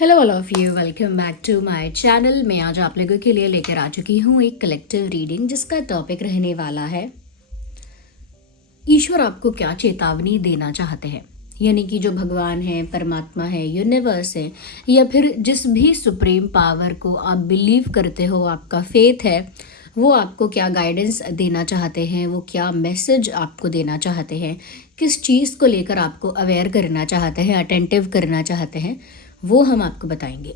Hello all of you, welcome back to my channel. मैं आज आप लोगों के लिए लेकर आ चुकी हूँ एक कलेक्टिव रीडिंग जिसका टॉपिक रहने वाला है ईश्वर आपको क्या चेतावनी देना चाहते हैं। यानी कि जो भगवान है, परमात्मा है, यूनिवर्स है, या फिर जिस भी सुप्रीम पावर को आप बिलीव करते हो, आपका फेथ है, वो आपको क्या गाइडेंस देना चाहते हैं, वो क्या मैसेज आपको देना चाहते हैं, किस चीज़ को लेकर आपको अवेयर करना चाहते हैं, अटेंटिव करना चाहते हैं, वो हम आपको बताएंगे।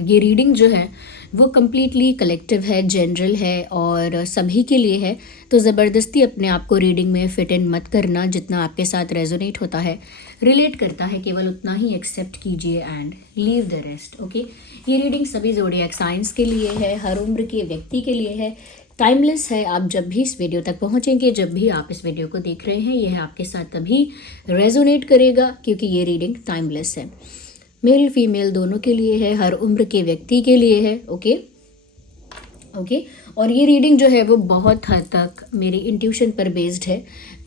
ये रीडिंग जो है वो कम्प्लीटली कलेक्टिव है, जनरल है और सभी के लिए है। तो ज़बरदस्ती अपने आप को रीडिंग में फिट इन मत करना। जितना आपके साथ रेजोनेट होता है, रिलेट करता है, केवल उतना ही एक्सेप्ट कीजिए and leave the rest. Okay, ये रीडिंग सभी ज़ोडिएक साइंस के लिए है, हर उम्र के व्यक्ति के लिए है, टाइमलेस है। आप जब भी इस वीडियो तक पहुंचेंगे, जब भी आप इस वीडियो को देख रहे हैं, यह आपके साथ तभी रेजोनेट करेगा क्योंकि ये रीडिंग टाइमलेस है। मेल फीमेल दोनों के लिए है, हर उम्र के व्यक्ति के लिए है। ओके ओके, और ये रीडिंग जो है वो बहुत हद तक मेरी इंट्यूशन पर बेस्ड है।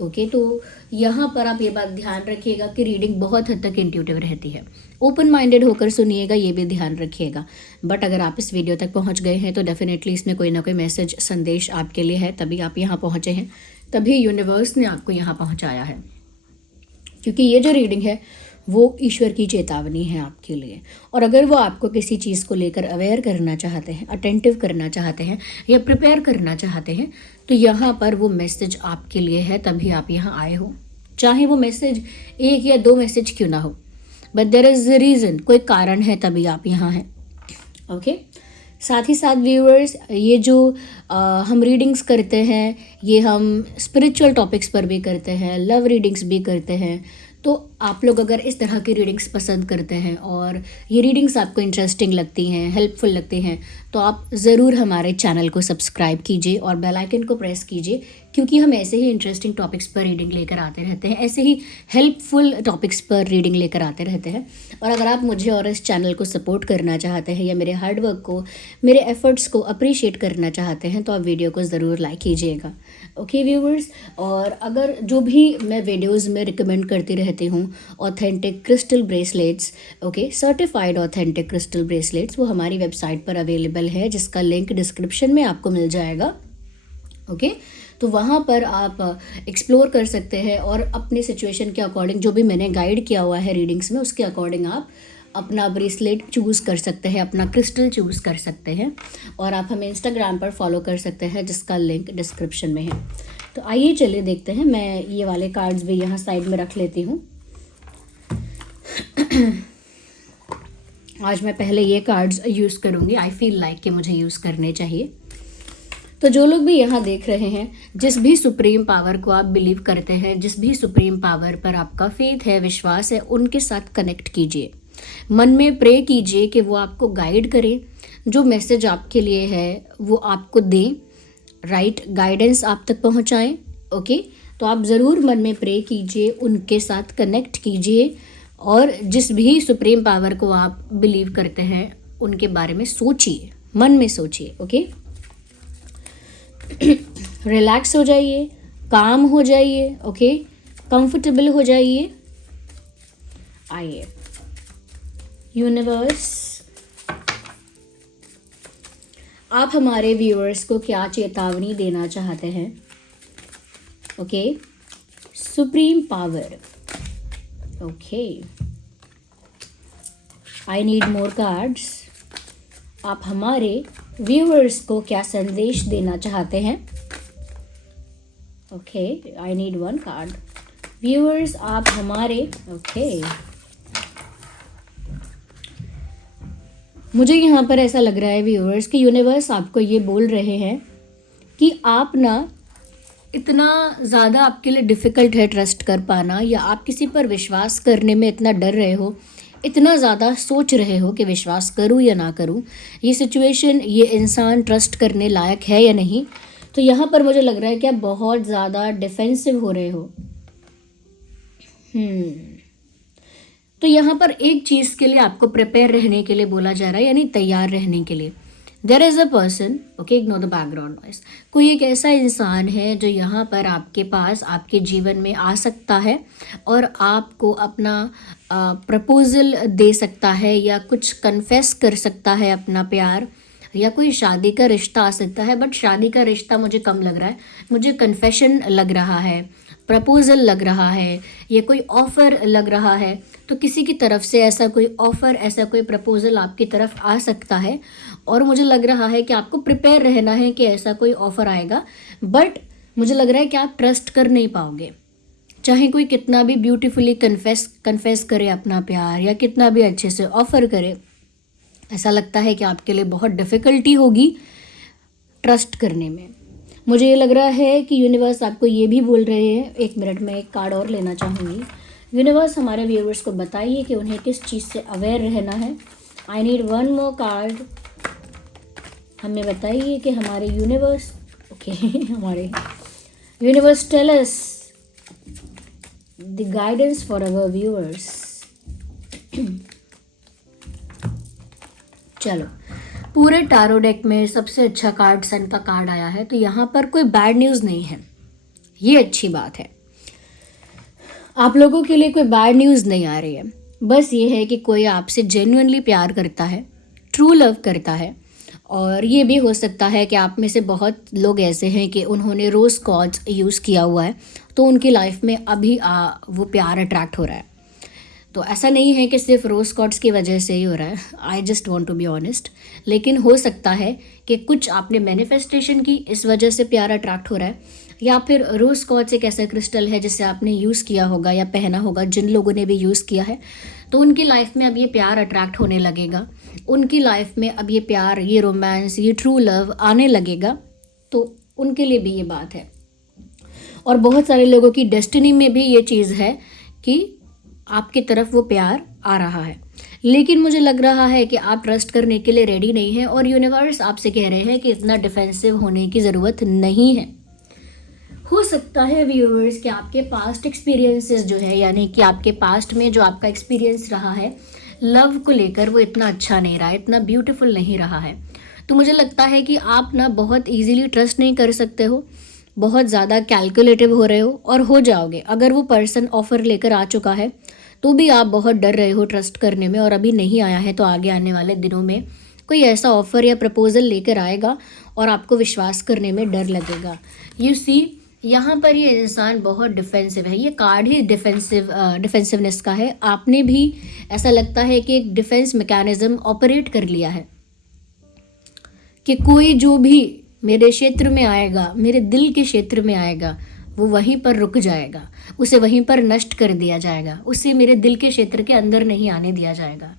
ओके, तो यहाँ पर आप ये बात ध्यान रखिएगा कि रीडिंग बहुत हद तक इंट्यूटिव रहती है। ओपन माइंडेड होकर सुनिएगा, ये भी ध्यान रखिएगा। बट अगर आप इस वीडियो तक पहुँच गए हैं तो डेफिनेटली इसमें कोई ना कोई मैसेज, संदेश आपके लिए है, तभी आप यहाँ पहुँचे हैं, तभी यूनिवर्स ने आपको यहाँ पहुँचाया है। क्योंकि ये जो रीडिंग है वो ईश्वर की चेतावनी है आपके लिए। और अगर वो आपको किसी चीज़ को लेकर अवेयर करना चाहते हैं, अटेंटिव करना चाहते हैं या प्रिपेयर करना चाहते हैं, तो यहाँ पर वो मैसेज आपके लिए है, तभी आप यहाँ आए हो। चाहे वो मैसेज एक या दो मैसेज क्यों ना हो, but there is a reason, कोई कारण है, तभी आप यहाँ हैं। ओके, साथ ही साथ व्यूअर्स, ये जो हम रीडिंग्स करते हैं, ये हम स्पिरिचुअल टॉपिक्स पर भी करते हैं, लव रीडिंग्स भी करते हैं। तो आप लोग अगर इस तरह की रीडिंग्स पसंद करते हैं और ये रीडिंग्स आपको इंटरेस्टिंग लगती हैं, हेल्पफुल लगती हैं, तो आप ज़रूर हमारे चैनल को सब्सक्राइब कीजिए और बेल आइकन को प्रेस कीजिए, क्योंकि हम ऐसे ही इंटरेस्टिंग टॉपिक्स पर रीडिंग लेकर आते रहते हैं, ऐसे ही हेल्पफुल टॉपिक्स पर रीडिंग लेकर आते रहते हैं। और अगर आप मुझे और इस चैनल को सपोर्ट करना चाहते हैं या मेरे हार्डवर्क को, मेरे एफर्ट्स को अप्रिशिएट करना चाहते हैं, तो आप वीडियो को ज़रूर लाइक कीजिएगा। ओके व्यूवर्स, और अगर जो भी मैं वीडियोज़ में रिकमेंड करती रहती हूँ, authentic crystal bracelets, okay, certified authentic crystal bracelets, वो हमारी वेबसाइट पर अवेलेबल है, जिसका लिंक डिस्क्रिप्शन में आपको मिल जाएगा। ओके, तो वहाँ पर आप एक्सप्लोर कर सकते हैं और अपनी सिचुएशन के अकॉर्डिंग, जो भी मैंने गाइड किया हुआ है रीडिंग्स में, उसके अकॉर्डिंग आप अपना ब्रेसलेट चूज़ कर सकते हैं, अपना क्रिस्टल चूज़ कर सकते हैं। और आप हमें इंस्टाग्राम पर फॉलो कर सकते हैं, जिसका लिंक डिस्क्रिप्शन में है। तो आइए चलिए देखते हैं। मैं ये वाले कार्ड्स भी यहाँ साइड में रख लेती हूँ। आज मैं पहले ये कार्ड्स यूज़ करूँगी, आई फील लाइक कि मुझे यूज़ करने चाहिए। तो जो लोग भी यहाँ देख रहे हैं, जिस भी सुप्रीम पावर को आप बिलीव करते हैं, जिस भी सुप्रीम पावर पर आपका फेथ है, विश्वास है, उनके साथ कनेक्ट कीजिए। मन में प्रे कीजिए कि वो आपको गाइड करें, जो मैसेज आपके लिए है वो आपको दें, राइट गाइडेंस आप तक पहुँचाएं। ओके, तो आप ज़रूर मन में प्रे कीजिए, उनके साथ कनेक्ट कीजिए और जिस भी सुप्रीम पावर को आप बिलीव करते हैं उनके बारे में सोचिए, मन में सोचिए। ओके, रिलैक्स हो जाइए, काम हो जाइए, ओके, कंफर्टेबल हो जाइए। आइए यूनिवर्स, आप हमारे व्यूअर्स को क्या चेतावनी देना चाहते हैं। Okay, supreme power, okay, I need more cards. आप हमारे व्यूअर्स को क्या संदेश देना चाहते हैं। ओके, आई नीड वन कार्ड। व्यूअर्स, आप हमारे, ओके, मुझे यहाँ पर ऐसा लग रहा है व्यूअर्स कि यूनिवर्स आपको ये बोल रहे हैं कि आप ना, इतना ज़्यादा आपके लिए डिफ़िकल्ट है ट्रस्ट कर पाना, या आप किसी पर विश्वास करने में इतना डर रहे हो, इतना ज़्यादा सोच रहे हो कि विश्वास करूँ या ना करूँ, ये सिचुएशन, ये इंसान ट्रस्ट करने लायक है या नहीं। तो यहाँ पर मुझे लग रहा है कि आप बहुत ज़्यादा डिफेंसिव हो रहे हो। तो यहाँ पर एक चीज़ के लिए आपको प्रिपेयर रहने के लिए बोला जा रहा है, यानी तैयार रहने के लिए। There is a person, okay, ignore the background noise. कोई एक ऐसा इंसान है जो यहाँ पर आपके पास आपके जीवन में आ सकता है और आपको अपना प्रपोज़ल दे सकता है या कुछ कन्फेस कर सकता है अपना प्यार, या कोई शादी का रिश्ता आ सकता है। बट शादी का रिश्ता मुझे कम लग रहा है, मुझे कन्फेशन लग रहा है, प्रपोज़ल लग रहा है, या कोई ऑफ़र लग रहा है। तो किसी की तरफ से ऐसा कोई ऑफ़र, ऐसा कोई प्रपोज़ल आपकी तरफ आ सकता है और मुझे लग रहा है कि आपको प्रिपेयर रहना है कि ऐसा कोई ऑफ़र आएगा। बट मुझे लग रहा है कि आप ट्रस्ट कर नहीं पाओगे, चाहे कोई कितना भी ब्यूटीफुली कन्फेस करे अपना प्यार या कितना भी अच्छे से ऑफ़र करे, ऐसा लगता है कि आपके लिए बहुत डिफ़िकल्टी होगी ट्रस्ट करने में। मुझे ये लग रहा है कि यूनिवर्स आपको ये भी बोल रहे हैं, एक मिनट में एक कार्ड और लेना चाहूँगी। यूनिवर्स हमारे व्यूअर्स को बताइए कि उन्हें किस चीज़ से अवेयर रहना है। I need one more card. हमें बताइए कि हमारे यूनिवर्स, ओके हमारे universe tell us the guidance for our viewers. चलो, पूरे टारो डेक में सबसे अच्छा कार्ड सन का कार्ड आया है, तो यहाँ पर कोई बैड न्यूज़ नहीं है, ये अच्छी बात है। आप लोगों के लिए कोई बैड न्यूज़ नहीं आ रही है, बस ये है कि कोई आपसे जेन्युइनली प्यार करता है, ट्रू लव करता है। और ये भी हो सकता है कि आप में से बहुत लोग ऐसे हैं कि उन्होंने रोज़ क्वार्ट्ज यूज़ किया हुआ है, तो उनकी लाइफ में अभी वो प्यार अट्रैक्ट हो रहा है। तो ऐसा नहीं है कि सिर्फ रोज़ क्वार्ट्ज की वजह से ही हो रहा है, I just want to be honest. लेकिन हो सकता है कि कुछ आपने मैनिफेस्टेशन की, इस वजह से प्यार अट्रैक्ट हो रहा है, या फिर रोज़ क्वार्ट्ज एक ऐसा क्रिस्टल है जिसे आपने यूज़ किया होगा या पहना होगा, जिन लोगों ने भी यूज़ किया है तो उनकी लाइफ में अब ये प्यार अट्रैक्ट होने लगेगा, उनकी लाइफ में अब ये प्यार, ये रोमांस, ये ट्रू लव आने लगेगा। तो उनके लिए भी ये बात है। और बहुत सारे लोगों की डेस्टिनी में भी ये चीज़ है कि आपकी तरफ वो प्यार आ रहा है, लेकिन मुझे लग रहा है कि आप ट्रस्ट करने के लिए रेडी नहीं हैं और यूनिवर्स आपसे कह रहे हैं कि इतना डिफेंसिव होने की ज़रूरत नहीं है। हो सकता है व्यूअर्स कि आपके पास्ट एक्सपीरियंसेस जो है, यानी कि आपके पास्ट में जो आपका एक्सपीरियंस रहा है लव को लेकर, वो इतना अच्छा नहीं रहा है, इतना ब्यूटीफुल नहीं रहा है। तो मुझे लगता है कि आप ना बहुत ईजीली ट्रस्ट नहीं कर सकते हो, बहुत ज़्यादा कैलकुलेटिव हो रहे हो और हो जाओगे। अगर वो पर्सन ऑफ़र लेकर आ चुका है तो भी आप बहुत डर रहे हो ट्रस्ट करने में, और अभी नहीं आया है तो आगे आने वाले दिनों में कोई ऐसा ऑफ़र या प्रपोज़ल लेकर आएगा और आपको विश्वास करने में डर लगेगा। यू सी, यहाँ पर ये इंसान बहुत डिफेंसिव है, ये कार्ड ही डिफेंसिवनेस का है। आपने भी ऐसा लगता है कि एक डिफेंस मैकेनिज्म ऑपरेट कर लिया है कि कोई जो भी मेरे क्षेत्र में आएगा, मेरे दिल के क्षेत्र में आएगा, वो वहीं पर रुक जाएगा, उसे वहीं पर नष्ट कर दिया जाएगा, उसे मेरे दिल के क्षेत्र के अंदर नहीं आने दिया जाएगा।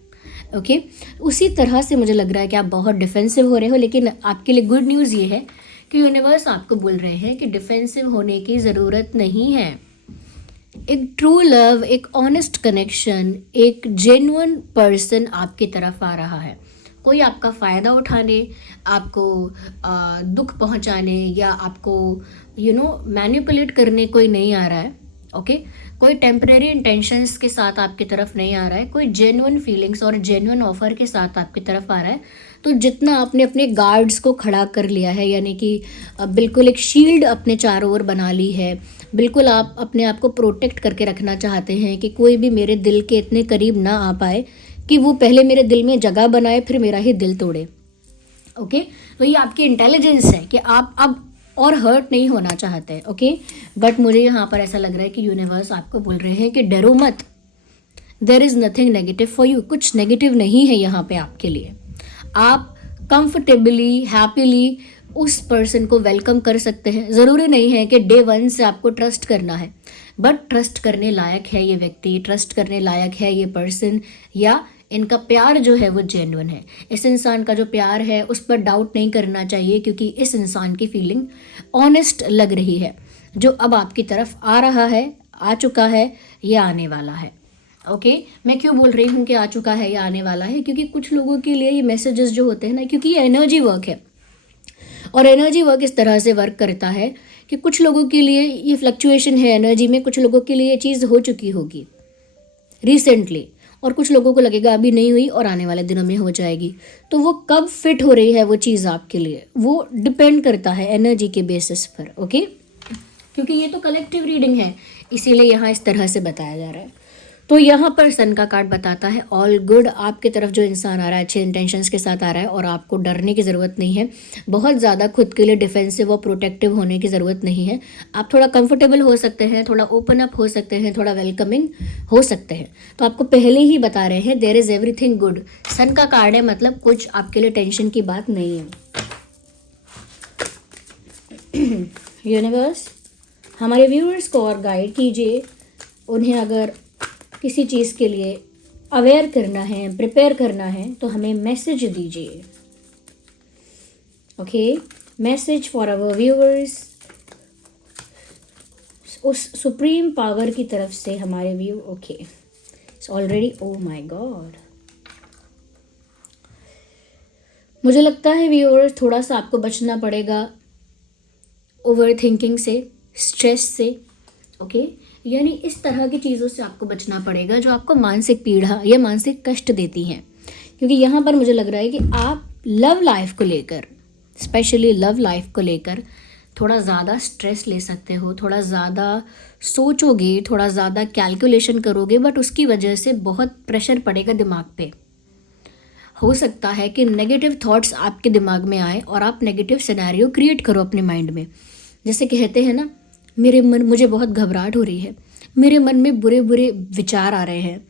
ओके, उसी तरह से मुझे लग रहा है कि आप बहुत डिफेंसिव हो रहे हो। लेकिन आपके लिए गुड न्यूज़ ये है कि यूनिवर्स आपको बोल रहे हैं कि डिफेंसिव होने की ज़रूरत नहीं है। एक ट्रू लव, एक ऑनेस्ट कनेक्शन, एक जेन्युइन पर्सन आपकी तरफ आ रहा है। कोई आपका फ़ायदा उठाने, आपको दुख पहुंचाने या आपको मैनिपुलेट करने कोई नहीं आ रहा है। ओके, कोई टेम्परेरी इंटेंशंस के साथ आपकी तरफ नहीं आ रहा है, कोई जेन्युइन फीलिंग्स और जेन्युइन ऑफर के साथ आपकी तरफ आ रहा है। तो जितना आपने अपने गार्ड्स को खड़ा कर लिया है, यानी कि बिल्कुल एक शील्ड अपने चारों ओर बना ली है, बिल्कुल आप अपने आप को प्रोटेक्ट करके रखना चाहते हैं कि कोई भी मेरे दिल के इतने करीब ना आ पाए कि वो पहले मेरे दिल में जगह बनाए फिर मेरा ही दिल तोड़े। ओके, तो ये आपकी इंटेलिजेंस है कि आप अब और हर्ट नहीं होना चाहते। ओके, बट मुझे यहाँ पर ऐसा लग रहा है कि यूनिवर्स आपको बोल रहे हैं कि डरो मत, there is nothing negative for you. कुछ नेगेटिव नहीं है यहाँ पे आपके लिए। आप कंफर्टेबली, हैप्पीली उस पर्सन को वेलकम कर सकते हैं। ज़रूरी नहीं है कि डे वन से आपको ट्रस्ट करना है, बट ट्रस्ट करने लायक है ये व्यक्ति, ट्रस्ट करने लायक है ये पर्सन, या इनका प्यार जो है वो जेन्युइन है। इस इंसान का जो प्यार है उस पर डाउट नहीं करना चाहिए, क्योंकि इस इंसान की फीलिंग ऑनेस्ट लग रही है। जो अब आपकी तरफ आ रहा है, आ चुका है, या आने वाला है। ओके, मैं क्यों बोल रही हूँ कि आ चुका है या आने वाला है, क्योंकि कुछ लोगों के लिए ये मैसेजेस जो होते हैं ना, क्योंकि ये एनर्जी वर्क है और एनर्जी वर्क इस तरह से वर्क करता है कि कुछ लोगों के लिए ये फ्लक्चुएशन है एनर्जी में, कुछ लोगों के लिए ये चीज़ हो चुकी होगी रिसेंटली और कुछ लोगों को लगेगा अभी नहीं हुई और आने वाले दिनों में हो जाएगी। तो वो कब फिट हो रही है वो चीज़ आपके लिए, वो डिपेंड करता है एनर्जी के बेसिस पर। ओके, क्योंकि ये तो कलेक्टिव रीडिंग है, इसीलिए यहाँ इस तरह से बताया जा रहा है। तो यहाँ पर सन का कार्ड बताता है ऑल गुड, आपकी तरफ जो इंसान आ रहा है अच्छे इंटेंशंस के साथ आ रहा है और आपको डरने की ज़रूरत नहीं है, बहुत ज़्यादा खुद के लिए डिफेंसिव और प्रोटेक्टिव होने की ज़रूरत नहीं है। आप थोड़ा कंफर्टेबल हो सकते हैं, थोड़ा ओपन अप हो सकते हैं, थोड़ा वेलकमिंग हो सकते हैं। तो आपको पहले ही बता रहे हैं देयर इज़ एवरीथिंग गुड। सन का कार्ड है, मतलब कुछ आपके लिए टेंशन की बात नहीं है। यूनिवर्स हमारे व्यूअर्स को और गाइड कीजिए, उन्हें अगर किसी चीज़ के लिए अवेयर करना है, प्रिपेयर करना है, तो हमें मैसेज दीजिए। Okay, message for our viewers, उस सुप्रीम पावर की तरफ से हमारे view. Okay, it's already, oh my God, मुझे लगता है व्यूअर्स थोड़ा सा आपको बचना पड़ेगा ओवर थिंकिंग से, स्ट्रेस से। ओके, यानी इस तरह की चीज़ों से आपको बचना पड़ेगा जो आपको मानसिक पीड़ा या मानसिक कष्ट देती हैं। क्योंकि यहाँ पर मुझे लग रहा है कि आप लव लाइफ को लेकर, स्पेशली लव लाइफ को लेकर थोड़ा ज़्यादा स्ट्रेस ले सकते हो, थोड़ा ज़्यादा सोचोगे, थोड़ा ज़्यादा कैलकुलेशन करोगे, बट उसकी वजह से बहुत प्रेशर पड़ेगा दिमाग पे। हो सकता है कि नेगेटिव थॉट्स आपके दिमाग में आए और आप नेगेटिव सिनेरियो क्रिएट करो अपने माइंड में। जैसे कहते हैं ना, मुझे बहुत घबराहट हो रही है, मेरे मन में बुरे बुरे विचार आ रहे हैं,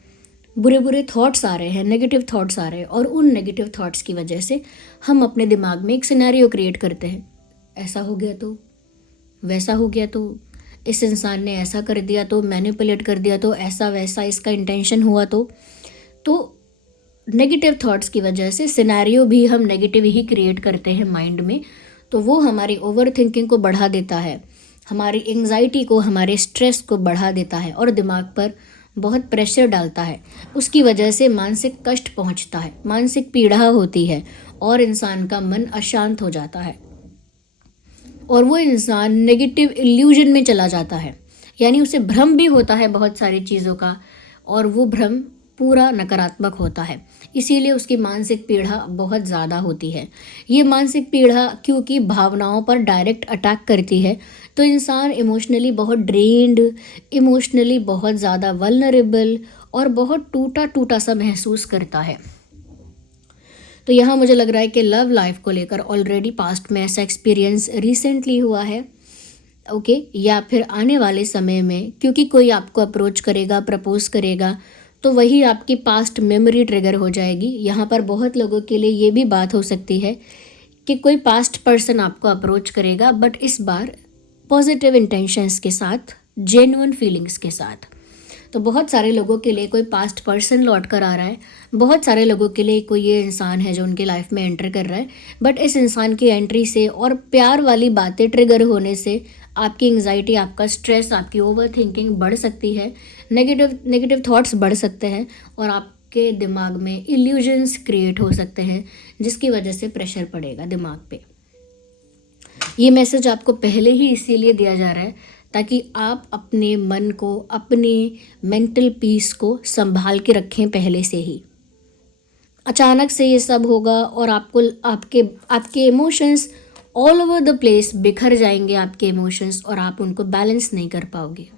बुरे बुरे थॉट्स आ रहे हैं, नेगेटिव थॉट्स आ रहे हैं, और उन नेगेटिव थॉट्स की वजह से हम अपने दिमाग में एक सिनेरियो क्रिएट करते हैं। ऐसा हो गया तो, वैसा हो गया तो, इस इंसान ने ऐसा कर दिया तो, मैनिपुलेट कर दिया तो, ऐसा वैसा इसका इंटेंशन हुआ तो नेगेटिव थॉट्स की वजह से सिनेरियो भी हम नेगेटिव ही क्रिएट करते हैं माइंड में। तो वो हमारी ओवर थिंकिंग को बढ़ा देता है, हमारी एंग्जाइटी को, हमारे स्ट्रेस को बढ़ा देता है और दिमाग पर बहुत प्रेशर डालता है। उसकी वजह से मानसिक कष्ट पहुंचता है, मानसिक पीड़ा होती है और इंसान का मन अशांत हो जाता है और वो इंसान नेगेटिव इल्यूजन में चला जाता है। यानी उसे भ्रम भी होता है बहुत सारी चीज़ों का और वो भ्रम पूरा नकारात्मक होता है, इसीलिए उसकी मानसिक पीड़ा बहुत ज़्यादा होती है। ये मानसिक पीड़ा क्योंकि भावनाओं पर डायरेक्ट अटैक करती है, तो इंसान इमोशनली बहुत ड्रेन्ड, इमोशनली बहुत ज़्यादा वल्नरेबल और बहुत टूटा टूटा सा महसूस करता है। तो यहाँ मुझे लग रहा है कि लव लाइफ को लेकर ऑलरेडी पास्ट में ऐसा एक्सपीरियंस रिसेंटली हुआ है। ओके, या फिर आने वाले समय में, क्योंकि कोई आपको अप्रोच करेगा, प्रपोज करेगा, तो वही आपकी पास्ट मेमोरी ट्रिगर हो जाएगी। यहाँ पर बहुत लोगों के लिए ये भी बात हो सकती है कि कोई पास्ट पर्सन आपको अप्रोच करेगा, बट इस बार पॉजिटिव इंटेंशंस के साथ, जेन्युइन फीलिंग्स के साथ। तो बहुत सारे लोगों के लिए कोई पास्ट पर्सन लौट कर आ रहा है, बहुत सारे लोगों के लिए कोई ये इंसान है जो उनकी लाइफ में एंटर कर रहा है, बट इस इंसान की एंट्री से और प्यार वाली बातें ट्रिगर होने से आपकी एंग्जाइटी, आपका स्ट्रेस, आपकी ओवर थिंकिंग बढ़ सकती है, नेगेटिव थॉट्स बढ़ सकते हैं और आपके दिमाग में इल्यूजन्स क्रिएट हो सकते हैं, जिसकी वजह से प्रेशर पड़ेगा दिमाग पे। ये मैसेज आपको पहले ही इसीलिए दिया जा रहा है ताकि आप अपने मन को, अपने मेंटल पीस को संभाल के रखें पहले से ही। अचानक से ये सब होगा और आपको आपके emotions all over the place बिखर जाएंगे, आपके इमोशंस, और आप उनको बैलेंस नहीं कर पाओगे।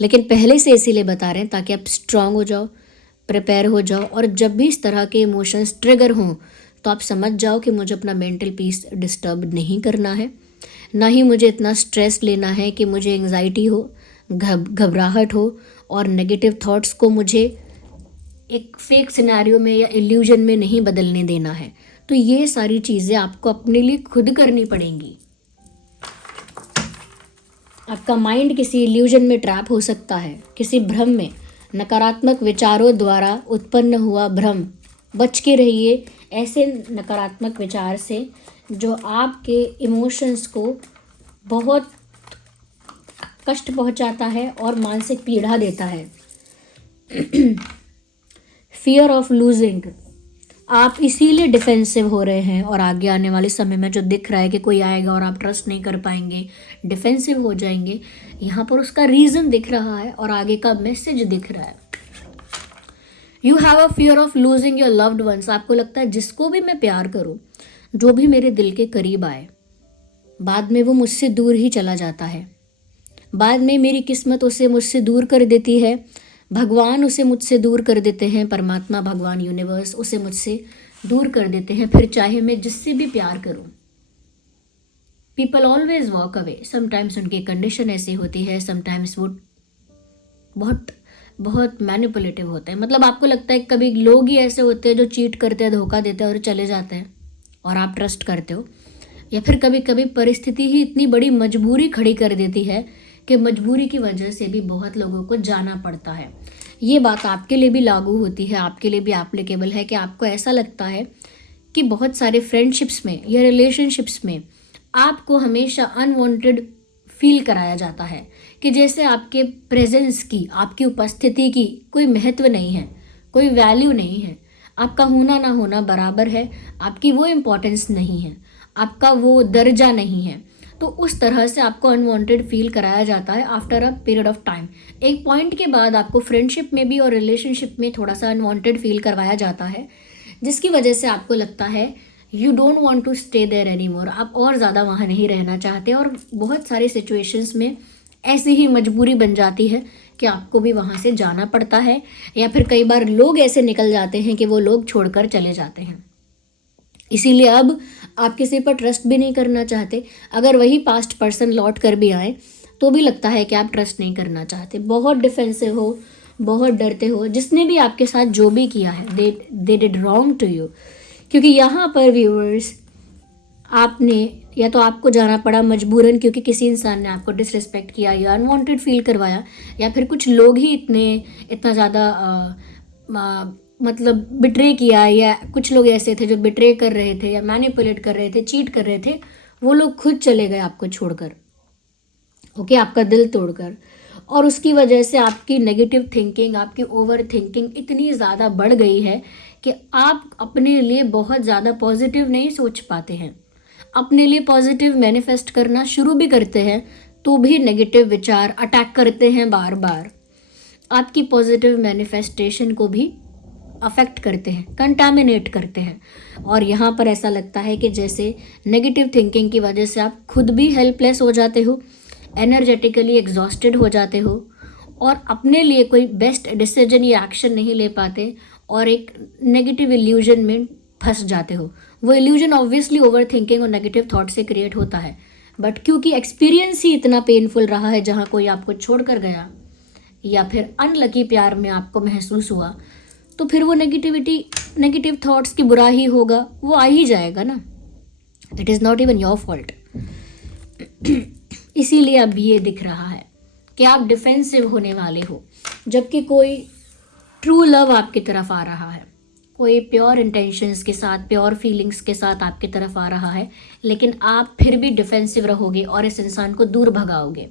लेकिन पहले से इसीलिए बता रहे हैं ताकि आप स्ट्रांग हो जाओ, प्रिपेयर हो जाओ, और जब भी इस तरह के इमोशंस ट्रिगर हों तो आप समझ जाओ कि मुझे अपना मेंटल पीस डिस्टर्ब नहीं करना है, ना ही मुझे इतना स्ट्रेस लेना है कि मुझे एंग्जाइटी हो, घबराहट हो और नेगेटिव थॉट्स को मुझे एक फेक सिनेरियो में या इल्यूजन में नहीं बदलने देना है। तो ये सारी चीज़ें आपको अपने लिए खुद करनी पड़ेंगी। आपका माइंड किसी इल्यूजन में ट्रैप हो सकता है, किसी भ्रम में, नकारात्मक विचारों द्वारा उत्पन्न हुआ भ्रम। बच के रहिए ऐसे नकारात्मक विचार से जो आपके इमोशंस को बहुत कष्ट पहुंचाता है और मानसिक पीड़ा देता है। फियर ऑफ लूजिंग, आप इसीलिए डिफेंसिव हो रहे हैं और आगे आने वाले समय में जो दिख रहा है कि कोई आएगा और आप ट्रस्ट नहीं कर पाएंगे, डिफेंसिव हो जाएंगे, यहाँ पर उसका रीज़न दिख रहा है और आगे का मैसेज दिख रहा है। You have a fear of losing your loved ones. आपको लगता है जिसको भी मैं प्यार करूं, जो भी मेरे दिल के करीब आए, बाद में वो मुझसे दूर ही चला जाता है। बाद में मेरी किस्मत उसे मुझसे दूर कर देती है, भगवान उसे मुझसे दूर कर देते हैं, परमात्मा, भगवान, यूनिवर्स उसे मुझसे दूर कर देते हैं। फिर चाहे मैं जिससे भी प्यार करूं, people always walk away. Sometimes उनकी कंडीशन ऐसी होती है, समटाइम्स वो बहुत बहुत मैनिपुलेटिव होते हैं। मतलब आपको लगता है कभी लोग ही ऐसे होते हैं जो चीट करते हैं, धोखा देते हैं और चले जाते हैं और आप ट्रस्ट करते हो। या फिर कभी कभी परिस्थिति ही इतनी बड़ी मजबूरी खड़ी कर देती है कि मजबूरी की वजह से भी बहुत लोगों को जाना पड़ता है। ये बात आपके लिए भी लागू होती है, आपके लिए भी एप्लीकेबल है कि आपको ऐसा लगता है कि बहुत सारे फ्रेंडशिप्स में या रिलेशनशिप्स में आपको हमेशा अनवांटेड फील कराया जाता है कि जैसे आपके प्रेजेंस की, आपकी उपस्थिति की कोई महत्व नहीं है, कोई वैल्यू नहीं है, आपका होना ना होना बराबर है, आपकी वो इम्पोर्टेंस नहीं है, आपका वो दर्जा नहीं है। तो उस तरह से आपको अनवांटेड फील कराया जाता है after a period of time. एक पॉइंट के बाद आपको फ्रेंडशिप में भी और रिलेशनशिप में थोड़ा सा अनवांटेड फील करवाया जाता है, जिसकी वजह से आपको लगता है you don't want to stay there any more. आप और ज़्यादा वहाँ नहीं रहना चाहते और बहुत सारी सिचुएशंस में ऐसी ही मजबूरी बन जाती है कि आपको भी वहाँ से जाना पड़ता है। या फिर कई बार लोग ऐसे निकल जाते हैं कि वो लोग छोड़कर चले जाते हैं। इसीलिए अब आप किसी पर ट्रस्ट भी नहीं करना चाहते। अगर वही पास्ट पर्सन लौट कर भी आए तो भी लगता है कि आप ट्रस्ट नहीं करना चाहते, बहुत डिफेंसिव हो, बहुत डरते हो। जिसने भी आपके साथ जो भी किया है, they did wrong to you. क्योंकि यहाँ पर व्यूअर्स, आपने या तो आपको जाना पड़ा मजबूरन क्योंकि किसी इंसान ने आपको डिसरिस्पेक्ट किया या अनवांटेड फील करवाया, या फिर कुछ लोग ही इतना ज़्यादा मतलब बिट्रे किया, या कुछ लोग ऐसे थे जो बिट्रे कर रहे थे या मैनिपुलेट कर रहे थे, चीट कर रहे थे, वो लोग खुद चले गए आपको छोड़कर, ओके, आपका दिल तोड़कर। और उसकी वजह से आपकी नेगेटिव थिंकिंग, आपकी ओवर थिंकिंग इतनी ज़्यादा बढ़ गई है कि आप अपने लिए बहुत ज़्यादा पॉजिटिव नहीं सोच पाते हैं। अपने लिए पॉजिटिव मैनिफेस्ट करना शुरू भी करते हैं तो भी नेगेटिव विचार अटैक करते हैं बार बार, आपकी पॉजिटिव मैनिफेस्टेशन को भी अफेक्ट करते हैं, कंटामिनेट करते हैं। और यहाँ पर ऐसा लगता है कि जैसे नेगेटिव थिंकिंग की वजह से आप खुद भी हेल्पलेस हो जाते हो, एनर्जेटिकली एग्जॉस्टेड हो जाते हो और अपने लिए कोई बेस्ट डिसीजन या एक्शन नहीं ले पाते और एक नेगेटिव इल्यूजन में फंस जाते हो। वो इल्यूजन ऑब्वियसली ओवर थिंकिंग और नेगेटिव थॉट से क्रिएट होता है, बट क्योंकि एक्सपीरियंस ही इतना पेनफुल रहा है, जहाँ कोई आपको छोड़कर गया या फिर अनलकी प्यार में आपको महसूस हुआ, तो फिर वो नेगेटिव थॉट्स की बुरा ही होगा, वो आ ही जाएगा ना। It is not even your fault. इसीलिए अब ये दिख रहा है कि आप डिफेंसिव होने वाले हो, जबकि कोई ट्रू लव आपकी तरफ आ रहा है, कोई प्योर इंटेंशंस के साथ, प्योर फीलिंग्स के साथ आपकी तरफ आ रहा है, लेकिन आप फिर भी डिफेंसिव रहोगे और इस इंसान को दूर भगाओगे।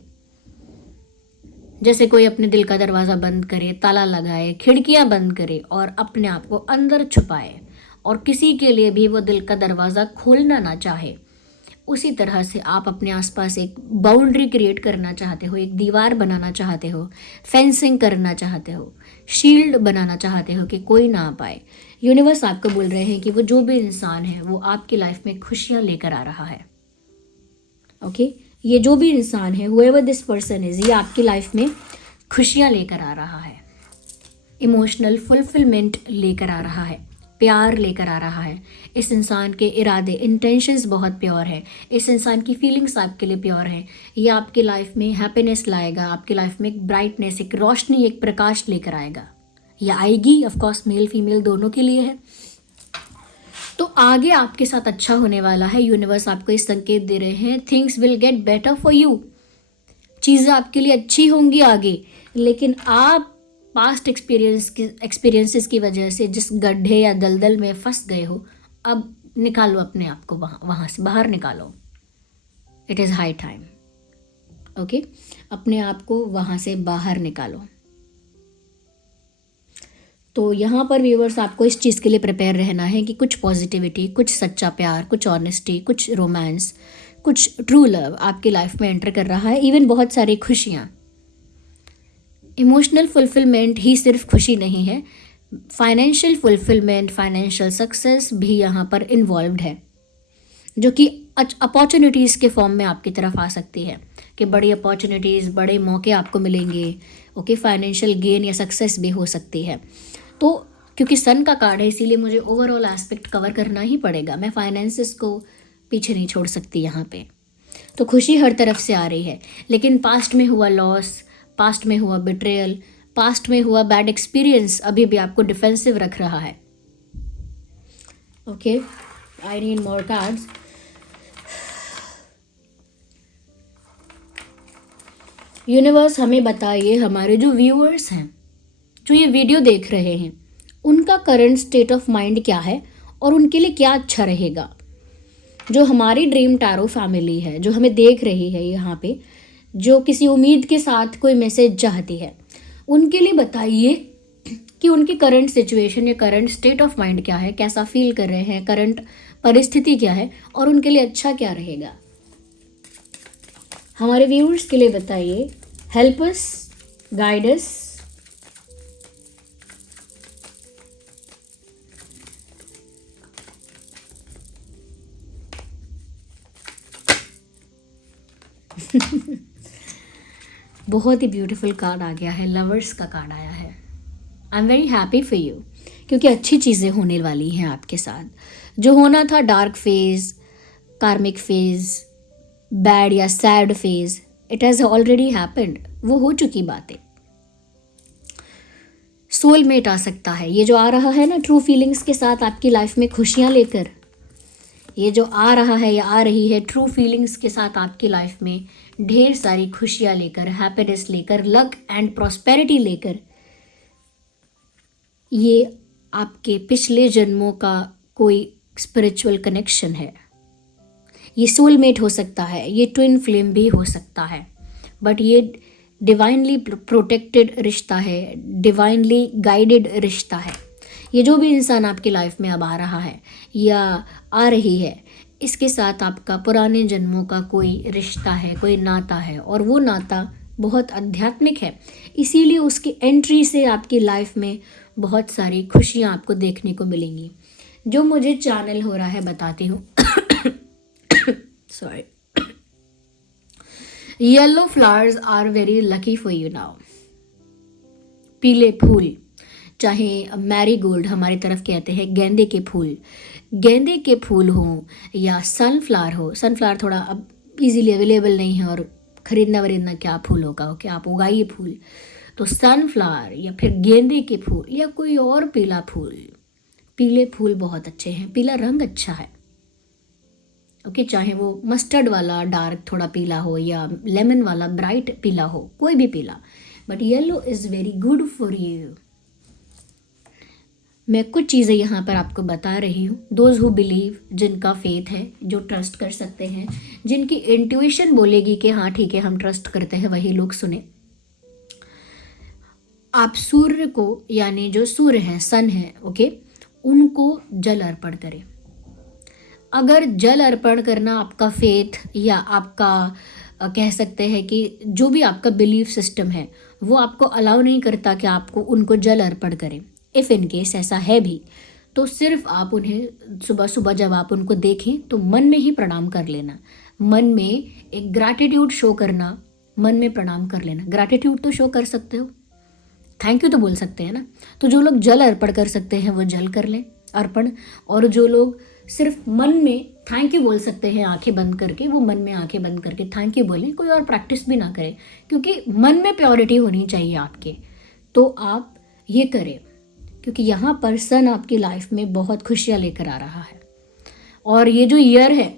जैसे कोई अपने दिल का दरवाज़ा बंद करे, ताला लगाए, खिड़कियां बंद करे और अपने आप को अंदर छुपाए और किसी के लिए भी वो दिल का दरवाज़ा खोलना ना चाहे, उसी तरह से आप अपने आसपास एक बाउंड्री क्रिएट करना चाहते हो, एक दीवार बनाना चाहते हो, फेंसिंग करना चाहते हो, शील्ड बनाना चाहते हो कि कोई ना आ पाए। यूनिवर्स आपको बोल रहे हैं कि वो जो भी इंसान है वो आपकी लाइफ में खुशियाँ लेकर आ रहा है, ओके। ये जो भी इंसान है, whoever दिस पर्सन इज, ये आपकी लाइफ में खुशियाँ लेकर आ रहा है, इमोशनल फुलफिलमेंट लेकर आ रहा है, प्यार लेकर आ रहा है। इस इंसान के इरादे, इंटेंशंस बहुत प्योर है, इस इंसान की फीलिंग्स आपके लिए प्योर है। ये आपकी लाइफ में हैप्पीनेस लाएगा, आपकी लाइफ में एक ब्राइटनेस, एक रोशनी, एक प्रकाश लेकर आएगा, या आएगी। ऑफकोर्स मेल फीमेल दोनों के लिए है। तो आगे आपके साथ अच्छा होने वाला है। यूनिवर्स आपको इस संकेत दे रहे हैं, things will get better for you. चीज़ें आपके लिए अच्छी होंगी आगे, लेकिन आप पास्ट एक्सपीरियंसेस की वजह से जिस गड्ढे या दलदल में फंस गए हो, अब निकालो अपने आप को, वहाँ से बाहर निकालो। It is high time, okay. अपने आप को वहाँ से बाहर निकालो। तो यहाँ पर व्यूअर्स आपको इस चीज़ के लिए प्रिपेयर रहना है कि कुछ पॉजिटिविटी, कुछ सच्चा प्यार, कुछ ऑनेस्टी, कुछ रोमांस, कुछ ट्रू लव आपकी लाइफ में एंटर कर रहा है। इवन बहुत सारी खुशियाँ। इमोशनल फुलफिलमेंट ही सिर्फ खुशी नहीं है, फाइनेंशियल फुलफिलमेंट, फाइनेंशियल सक्सेस भी यहाँ पर इन्वॉल्व्ड है, जो कि अपॉर्चुनिटीज़ के फॉर्म में आपकी तरफ आ सकती है कि बड़ी अपॉर्चुनिटीज़, बड़े मौके आपको मिलेंगे। ओके, फाइनेंशियल गेन या सक्सेस भी हो सकती है। तो क्योंकि सन का कार्ड है इसीलिए मुझे ओवरऑल एस्पेक्ट कवर करना ही पड़ेगा, मैं फाइनेंसिस को पीछे नहीं छोड़ सकती यहाँ पे। तो खुशी हर तरफ से आ रही है, लेकिन पास्ट में हुआ लॉस, पास्ट में हुआ बिट्रेयल, पास्ट में हुआ बैड एक्सपीरियंस अभी भी आपको डिफेंसिव रख रहा है। Okay, I need more cards. Universe हमें बताइए, हमारे जो व्यूअर्स हैं, जो ये वीडियो देख रहे हैं, उनका करंट स्टेट ऑफ माइंड क्या है और उनके लिए क्या अच्छा रहेगा। जो हमारी ड्रीम टैरो फैमिली है, जो हमें देख रही है यहाँ पे, जो किसी उम्मीद के साथ कोई मैसेज चाहती है, उनके लिए बताइए कि उनकी करंट सिचुएशन या करंट स्टेट ऑफ माइंड क्या है, कैसा फील कर रहे हैं, करंट परिस्थिति क्या है और उनके लिए अच्छा क्या रहेगा। हमारे व्यूअर्स के लिए बताइए, हेल्प अस, गाइड अस। बहुत ही ब्यूटीफुल कार्ड आ गया है, लवर्स का कार्ड आया है। I am very happy for you, क्योंकि अच्छी चीज़ें होने वाली हैं आपके साथ। जो होना था डार्क फेज, कार्मिक फेज, बैड या sad phase, it has already happened, वो हो चुकी बातें। सोलमेट आ सकता है, ये जो आ रहा है ना ट्रू फीलिंग्स के साथ आपकी लाइफ में खुशियाँ लेकर, ये जो आ रहा है या आ रही है ट्रू फीलिंग्स के साथ आपकी लाइफ में ढेर सारी खुशियाँ लेकर, हैप्पीनेस लेकर, लक एंड प्रॉस्पेरिटी लेकर, ये आपके पिछले जन्मों का कोई स्पिरिचुअल कनेक्शन है। ये सोलमेट हो सकता है, ये ट्विन फ्लेम भी हो सकता है, बट ये डिवाइनली प्रोटेक्टेड रिश्ता है, डिवाइनली गाइडेड रिश्ता है। ये जो भी इंसान आपकी लाइफ में अब आ रहा है या आ रही है, इसके साथ आपका पुराने जन्मों का कोई रिश्ता है, कोई नाता है, और वो नाता बहुत आध्यात्मिक है। इसीलिए उसकी एंट्री से आपकी लाइफ में बहुत सारी खुशियाँ आपको देखने को मिलेंगी। जो मुझे चैनल हो रहा है बताती हूँ। Sorry. Yellow flowers are very lucky for you now. पीले फूल, चाहे मैरीगोल्ड हमारी तरफ कहते हैं, गेंदे के फूल, गेंदे के फूल हो या सनफ्लावर हो। सनफ्लावर थोड़ा अब इजीली अवेलेबल नहीं है और खरीदना वरीदना क्या फूल होगा, ओके, आप उगाइए फूल। तो सनफ्लावर या फिर गेंदे के फूल या कोई और पीला फूल, पीले फूल बहुत अच्छे हैं, पीला रंग अच्छा है। ओके, चाहे वो मस्टर्ड वाला डार्क थोड़ा पीला हो या लेमन वाला ब्राइट पीला हो, कोई भी पीला, but yellow is very good for you. मैं कुछ चीज़ें यहाँ पर आपको बता रही हूँ। दोज हु बिलीव, जिनका फेथ है, जो ट्रस्ट कर सकते हैं, जिनकी इंट्यूशन बोलेगी कि हाँ ठीक है हम ट्रस्ट करते हैं, वही लोग सुने। आप सूर्य को, यानी जो सूर्य हैं, सन है, ओके, उनको जल अर्पण करें। अगर जल अर्पण करना आपका फेथ या आपका कह सकते हैं कि जो भी आपका बिलीफ सिस्टम है वो आपको अलाउ नहीं करता कि आपको उनको जल अर्पण करें, इफ़ इन केस ऐसा है भी, तो सिर्फ आप उन्हें सुबह सुबह जब आप उनको देखें तो मन में ही प्रणाम कर लेना, मन में एक ग्रैटिट्यूड शो करना, मन में प्रणाम कर लेना। ग्रैटिट्यूड तो शो कर सकते हो, थैंक यू तो बोल सकते हैं ना। तो जो लोग जल अर्पण कर सकते हैं वो जल कर लें अर्पण, और जो लोग सिर्फ मन में थैंक यू बोल सकते हैं आंखें बंद करके, वो मन में आंखें बंद करके थैंक यू बोलें, कोई और प्रैक्टिस भी ना करें, क्योंकि मन में प्योरिटी होनी चाहिए आपके, तो आप ये करें, क्योंकि यहाँ पर सन आपकी लाइफ में बहुत खुशियाँ लेकर आ रहा है। और ये जो ईयर है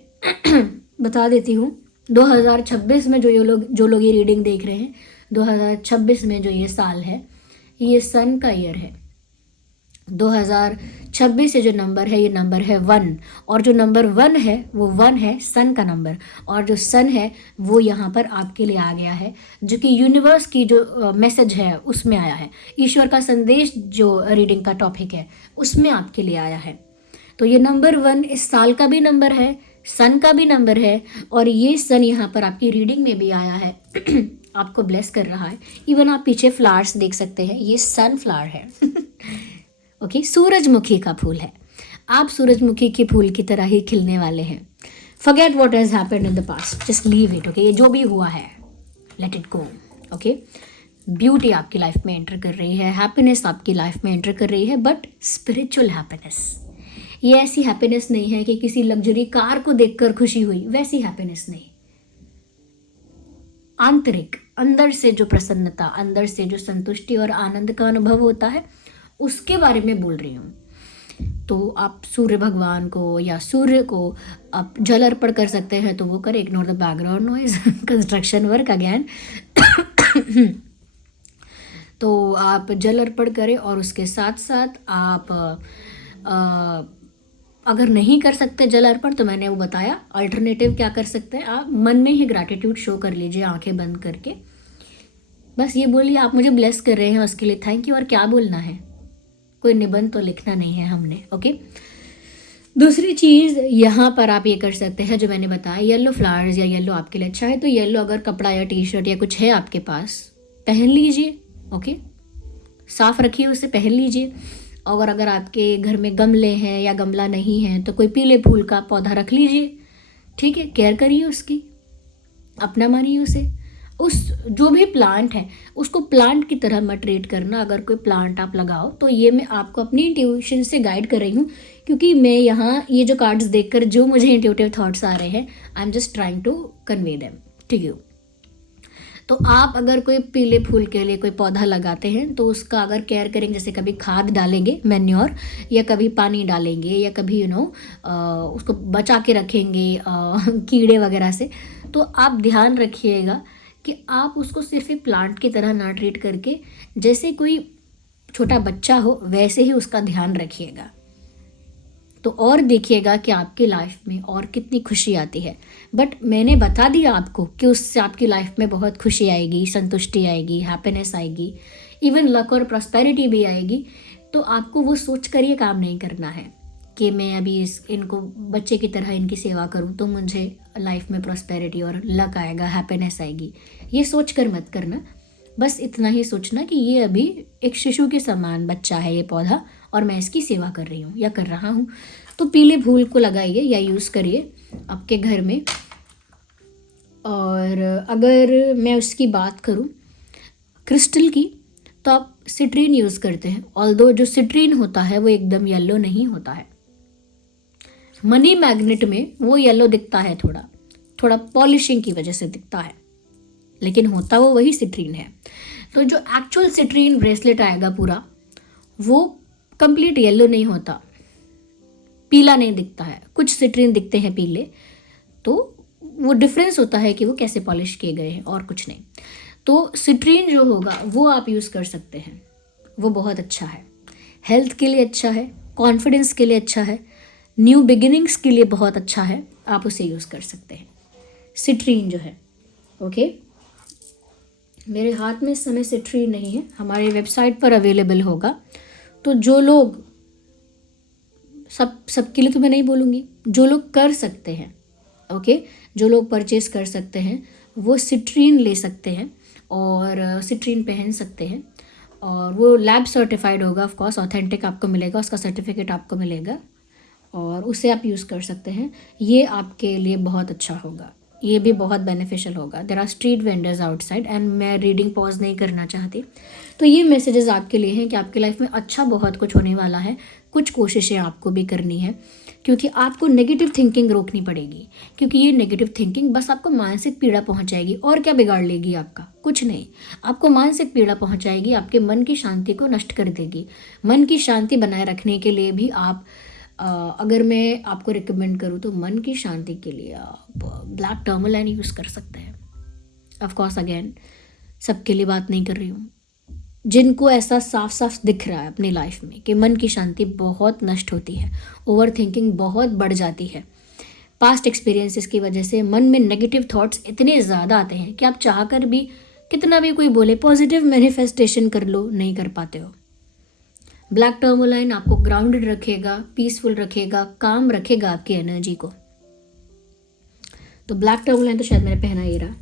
बता देती हूँ, 2026 में जो लोग ये रीडिंग देख रहे हैं, 2026 में जो ये साल है, ये सन का ईयर है। 2026 से जो नंबर है, ये नंबर है 1, और जो नंबर 1 है वो 1 है सन का नंबर, और जो सन है वो यहाँ पर आपके लिए आ गया है, जो कि यूनिवर्स की जो मैसेज है उसमें आया है, ईश्वर का संदेश जो रीडिंग का टॉपिक है उसमें आपके लिए आया है। तो ये नंबर 1 इस साल का भी नंबर है, सन का भी नंबर है, और ये सन यहाँ पर आपकी रीडिंग में भी आया है। आपको ब्लेस कर रहा है। इवन आप पीछे फ्लावर्स देख सकते हैं, ये सनफ्लावर है। ओके, सूरजमुखी का फूल है, आप सूरजमुखी के फूल की तरह ही खिलने वाले हैं। Forget what has happened in the past, just leave it. Okay, ये जो भी हुआ है let it go. Okay, beauty आपकी लाइफ में एंटर कर रही है, हैप्पीनेस आपकी लाइफ में एंटर कर रही है, बट स्पिरिचुअल हैप्पीनेस। ये ऐसी हैप्पीनेस नहीं है कि किसी लग्जरी कार को देखकर खुशी हुई, वैसी हैप्पीनेस नहीं। आंतरिक, अंदर से जो प्रसन्नता, अंदर से जो संतुष्टि और आनंद का अनुभव होता है, उसके बारे में बोल रही हूँ। तो आप सूर्य भगवान को या सूर्य को आप जल अर्पण कर सकते हैं, तो वो करें। Ignore the background noise, construction work again. तो आप जल अर्पण करें और उसके साथ साथ आप अगर नहीं कर सकते जल अर्पण, तो मैंने वो बताया अल्टरनेटिव क्या कर सकते हैं, आप मन में ही ग्रैटिट्यूड शो कर लीजिए आंखें बंद करके। बस ये बोलिए आप मुझे ब्लेस कर रहे हैं, उसके लिए थैंक यू। और क्या बोलना है, कोई निबंध तो लिखना नहीं है हमने। ओके, दूसरी चीज़ यहाँ पर आप ये कर सकते हैं जो मैंने बताया, येलो फ्लावर्स या येलो आपके लिए अच्छा है, तो येलो अगर कपड़ा या टी शर्ट या कुछ है आपके पास, पहन लीजिए। ओके, साफ रखिए उसे, पहन लीजिए। और अगर आपके घर में गमले हैं या गमला नहीं है, तो कोई पीले फूल का पौधा रख लीजिए। ठीक है, केयर करिए उसकी, अपना मानिए उसे। उस जो भी प्लांट है उसको प्लांट की तरह मत ट्रीट करना। अगर कोई प्लांट आप लगाओ, तो ये मैं आपको अपनी इंट्यूशन से गाइड कर रही हूँ, क्योंकि मैं यहाँ ये जो कार्ड्स देखकर जो मुझे इंट्यूटिव थॉट्स आ रहे हैं, I am just trying to convey them to you. तो आप अगर कोई पीले फूल के लिए कोई पौधा लगाते हैं, तो उसका अगर केयर करेंगे, जैसे कभी खाद डालेंगे मैन्योर, या कभी पानी डालेंगे, या कभी उसको बचा के रखेंगे कीड़े वगैरह से, तो आप ध्यान रखिएगा कि आप उसको सिर्फ एक प्लांट की तरह ना ट्रीट करके, जैसे कोई छोटा बच्चा हो वैसे ही उसका ध्यान रखिएगा। तो और देखिएगा कि आपकी लाइफ में और कितनी खुशी आती है। बट मैंने बता दिया आपको कि उससे आपकी लाइफ में बहुत खुशी आएगी, संतुष्टि आएगी, हैप्पीनेस आएगी, इवन लक और प्रॉस्पेरिटी भी आएगी। तो आपको वो सोच कर ये काम नहीं करना है कि मैं अभी इनको बच्चे की तरह इनकी सेवा करूं तो मुझे लाइफ में प्रॉस्पेरिटी और लक आएगा, हैप्पीनेस आएगी। ये सोच कर मत करना। बस इतना ही सोचना कि ये अभी एक शिशु के समान बच्चा है ये पौधा, और मैं इसकी सेवा कर रही हूँ या कर रहा हूँ। तो पीले फूल को लगाइए या यूज़ करिए आपके घर में। और अगर मैं उसकी बात करूँ क्रिस्टल की, तो आप सिट्रीन यूज़ करते हैं। ऑल्दो जो सिट्रीन होता है वो एकदम येलो नहीं होता है। मनी मैग्नेट में वो येलो दिखता है, थोड़ा पॉलिशिंग की वजह से दिखता है, लेकिन होता वो वही सिट्रीन है। तो जो एक्चुअल सिट्रीन ब्रेसलेट आएगा पूरा, वो कंप्लीट येलो नहीं होता, पीला नहीं दिखता है। कुछ सिट्रीन दिखते हैं पीले, तो वो डिफरेंस होता है कि वो कैसे पॉलिश किए गए हैं, और कुछ नहीं। तो सिट्रीन जो होगा वो आप यूज़ कर सकते हैं, वो बहुत अच्छा है, हेल्थ के लिए अच्छा है, कॉन्फिडेंस के लिए अच्छा है, न्यू बिगिनिंग्स के लिए बहुत अच्छा है, आप उसे यूज़ कर सकते हैं सिट्रीन जो है। ओके, मेरे हाथ में इस समय सिट्रीन नहीं है, हमारे वेबसाइट पर अवेलेबल होगा। तो जो लोग, सबके लिए तो मैं नहीं बोलूँगी, जो लोग कर सकते हैं, ओके, जो लोग परचेस कर सकते हैं वो सिट्रीन ले सकते हैं और सिट्रीन पहन सकते हैं। और वो लैब सर्टिफाइड होगा, ऑफ कोर्स ऑथेंटिक आपको मिलेगा, उसका सर्टिफिकेट आपको मिलेगा, और उसे आप यूज़ कर सकते हैं। ये आपके लिए बहुत अच्छा होगा, ये भी बहुत बेनिफिशियल होगा। There are street vendors outside, and मैं रीडिंग पॉज नहीं करना चाहती। तो ये मैसेजेस आपके लिए हैं कि आपकी लाइफ में अच्छा बहुत कुछ होने वाला है। कुछ कोशिशें आपको भी करनी है, क्योंकि आपको नेगेटिव थिंकिंग रोकनी पड़ेगी, क्योंकि ये नेगेटिव थिंकिंग बस आपको मानसिक पीड़ा पहुंचाएगी। और क्या बिगाड़ लेगी आपका, कुछ नहीं, आपको मानसिक पीड़ा पहुंचाएगी, आपके मन की शांति को नष्ट कर देगी। मन की शांति बनाए रखने के लिए भी आप अगर मैं आपको रिकमेंड करूँ तो मन की शांति के लिए आप ब्लैक टर्मलाइन यूज़ कर सकते हैं। ऑफ कोर्स अगेन सबके लिए बात नहीं कर रही हूँ, जिनको ऐसा साफ साफ दिख रहा है अपनी लाइफ में कि मन की शांति बहुत नष्ट होती है, ओवर थिंकिंग बहुत बढ़ जाती है, पास्ट एक्सपीरियंसेस की वजह से मन में नेगेटिव थॉट्स इतने ज़्यादा आते हैं कि आप चाहकर भी कितना भी कोई बोले पॉजिटिव मैनिफेस्टेशन कर लो, नहीं कर पाते हो। ब्लैक टर्मोलाइन आपको ग्राउंडेड रखेगा, पीसफुल रखेगा, काम रखेगा आपकी एनर्जी को। तो ब्लैक टर्मोलाइन तो शायद मैंने पहना ही रहा,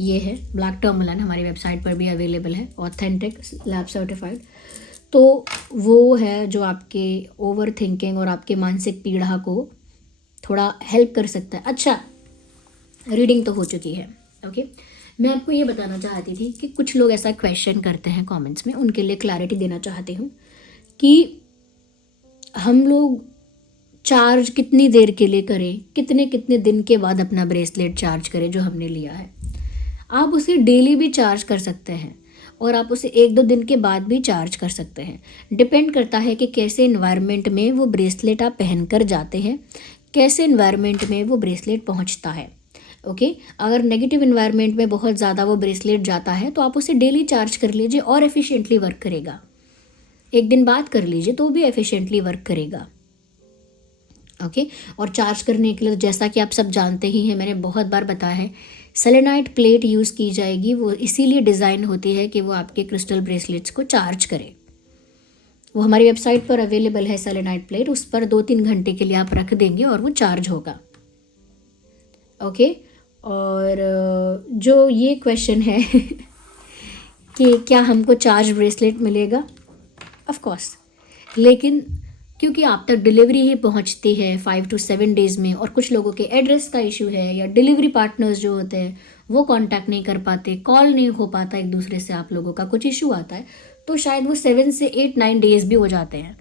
ये है ब्लैक टर्मोलाइन, हमारी वेबसाइट पर भी अवेलेबल है, ऑथेंटिक लैब सर्टिफाइड। तो वो है जो आपके ओवर थिंकिंग और आपके मानसिक पीड़ा को थोड़ा हेल्प कर सकता है। अच्छा, रीडिंग तो हो चुकी है, ओके। मैं आपको ये बताना चाहती थी कि कुछ लोग ऐसा क्वेश्चन करते हैं कमेंट्स में, उनके लिए क्लैरिटी देना चाहती हूँ कि हम लोग चार्ज कितनी देर के लिए करें, कितने कितने दिन के बाद अपना ब्रेसलेट चार्ज करें जो हमने लिया है। आप उसे डेली भी चार्ज कर सकते हैं और आप उसे 1-2 दिन के बाद भी चार्ज कर सकते हैं। डिपेंड करता है कि कैसे इन्वायरमेंट में वो ब्रेसलेट आप पहन कर जाते हैं, कैसे इन्वायरमेंट में वो ब्रेसलेट पहुंचता है, ओके। अगर नेगेटिव इन्वायरमेंट में बहुत ज़्यादा वो ब्रेसलेट जाता है तो आप उसे डेली चार्ज कर लीजिए और एफिशिएंटली वर्क करेगा। 1 दिन बाद कर लीजिए तो भी एफिशिएंटली वर्क करेगा, ओके। और चार्ज करने के लिए जैसा कि आप सब जानते ही हैं, मैंने बहुत बार बताया है, सेलेनाइट प्लेट यूज़ की जाएगी। वो इसीलिए डिज़ाइन होती है कि वो आपके क्रिस्टल ब्रेसलेट्स को चार्ज करे। वो हमारी वेबसाइट पर अवेलेबल है सेलेनाइट प्लेट, उस पर 2-3 घंटे के लिए आप रख देंगे और वो चार्ज होगा, ओके। और जो ये क्वेश्चन है कि क्या हमको चार्ज ब्रेसलेट मिलेगा, ऑफ कोर्स, लेकिन क्योंकि आप तक डिलीवरी ही पहुंचती है 5 to 7 डेज़ में, और कुछ लोगों के एड्रेस का इशू है या डिलीवरी पार्टनर्स जो होते हैं वो कांटेक्ट नहीं कर पाते, कॉल नहीं हो पाता एक दूसरे से, आप लोगों का कुछ इशू आता है तो शायद वो 7 से 8-9 डेज़ भी हो जाते हैं।